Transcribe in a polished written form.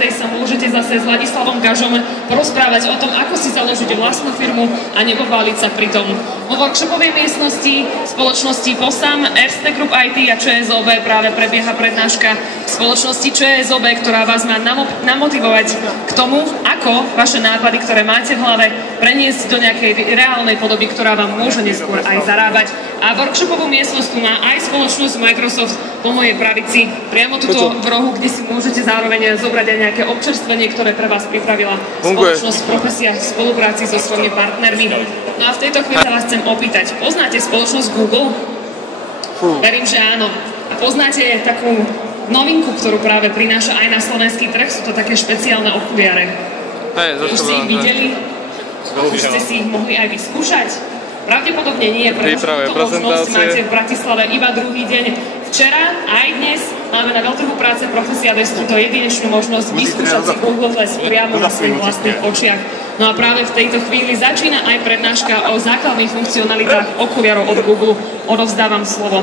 11. sa môžete zase s Ladislavom Gažom porozprávať o tom, ako si založiť vlastnú firmu a nepobáliť sa pri tom. Vo workshopovej miestnosti spoločnosti POSAM, Erste Group IT a ČSOB práve prebieha prednáška spoločnosti ČSOB, ktorá vás má namotivovať k tomu, ako vaše nápady, ktoré máte v hlave, preniesť do nejakej reálnej podoby, ktorá vám môže neskôr aj zarábať. A workshopovú miestnosť tu má aj spoločnosť Microsoft po mojej pravici, priamo tuto v rohu, kde si môžete zároveň zobrať aj nejaké občerstvenie, ktoré pre vás pripravila spoločnosť Profesia v spolupráci so svojimi partnermi. No a v tejto chvíli sa vás chcem opýtať, poznáte spoločnosť Google? Verím, že áno. A poznáte takú novinku, ktorú práve prináša aj na slovenský trh, sú to také špeciálne okuliare. Už ste ich videli? Už ste si ich mohli aj vyskúšať? Pravdepodobne nie, pretože túto možnosť máte v Bratislave iba druhý deň. Včera aj dnes máme na veľtrhu práce Profesia West túto jedinečnú možnosť vyskúšať si Google Glass priamo na svojich vlastných očiach. No a práve v tejto chvíli začína aj prednáška o základných funkcionalitách okuliarov od Google. Odovzdávam slovo.